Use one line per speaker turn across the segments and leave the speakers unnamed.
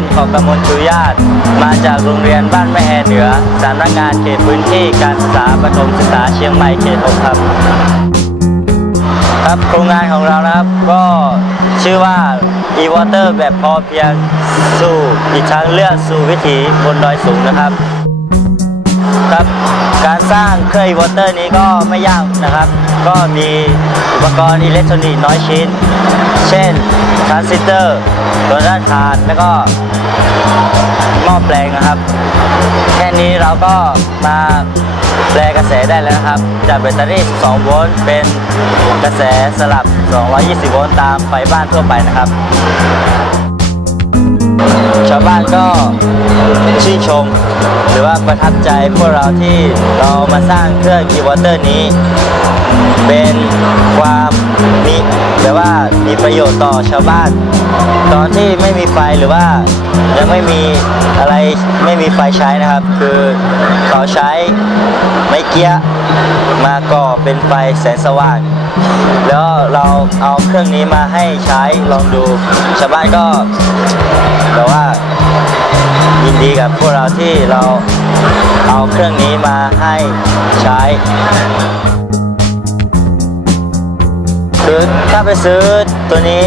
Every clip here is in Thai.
นของกมลชูญาติ มาจากโรงเรียนบ้านแม่แฮเหนือสำนักงานเขตพื้นที่การศึกษาประถมศึกษาเชียงใหม่เขตหกครับ ครับโครงงานของเรานะครับก็ชื่อว่า e-water แบบพอเพียงสู่อีกทางเลือกสู่วิถีบนดอยสูงนะครับครับการสร้างเครื่อง e-water นี้ก็ไม่ยากนะครับ ก็มีอุปกรณ์อิเล็กทรอนิกส์น้อยชิ้น เช่นทรานซิสเตอร์ตัวด้านทานแล้วก็หม้อแปลงนะครับ แค่นี้เราก็มาแปลกระแสได้แล้วนะครับ จากแบตเตอรี่ 12 โวลต์เป็นกระแสสลับ 220 โวลต์ตามไฟบ้านทั่วไปนะครับ ชาวบ้านก็ชื่นชม หรือว่าประทับใจพวกเราที่เรามาสร้างเครื่อง e-water นี้ เป็น แบบว่ามีประโยชน์ต่อชาวบ้าน ตอนที่ไม่มีไฟหรือว่ายังไม่มีอะไรไม่มีไฟใช้นะครับ คือเขาใช้ไม้เกี้ยมาก่อเป็นไฟแสงสว่างแล้วเราเอาเครื่องนี้มาให้ใช้ลองดูชาวบ้านก็แบบว่ายินดีกับพวกเราที่เราเอาเครื่องนี้มาให้ใช้ คือถ้าไปซื้อตัวนี้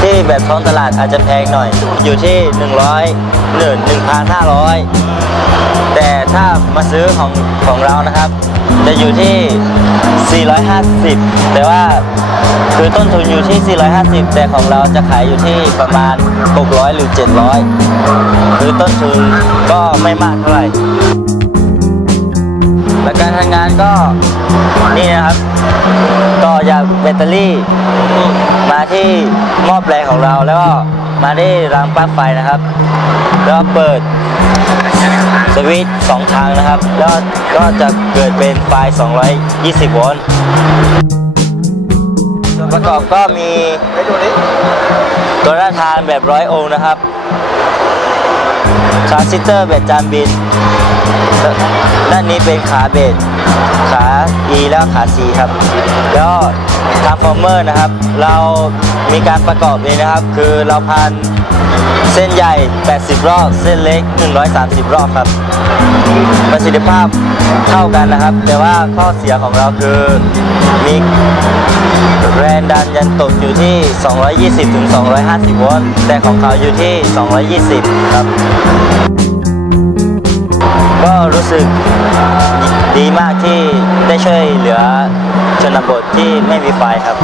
ที่แบบท้องตลาดอาจจะแพงหน่อย อยู่ที่ 100 1 1,500แต่ถ้ามาซื้อของของเรานะครับ จะอยู่ที่ 450 แต่ว่าคือต้นทุนอยู่ที่ 450 แต่ของเราจะขายอยู่ที่ประมาณ 600 หรือ 700 คือต้นทุนก็ไม่มากเท่าไหร่และการทำงานก็นี่นะครับ จากแบตเตอรี่มาที่หม้อแปลงของเราแล้วก็มาที่รางปลั๊กไฟนะครับ แล้วก็เปิดสวิตช์สองทางนะครับ แล้วก็จะเกิดเป็นไฟ 220 โวลต์ส่วนประกอบก็มีตัวหน้าทานแบบร้อยโองค์นะครับทรานซิสเตอร์แบบจานบินด้านนี้เป็นขาเบสขา E แล้วขา C ครับ แล้วทาร์ฟอร์เมอร์นะครับ เรามีการประกอบเองนะครับ คือเราพันเส้นใหญ่ 80 รอบ เส้นเล็ก 130 รอบครับ ประสิทธิภาพเท่ากันนะครับ แต่ว่าข้อเสียของเราคือมีแรงดันยันตกอยู่ที่ 220ถึง250 โวลต์ แต่ของเขาอยู่ที่ 220 ครับ รู้สึกดีมากที่ได้ช่วยเหลือชนบทที่ไม่มีไฟครับ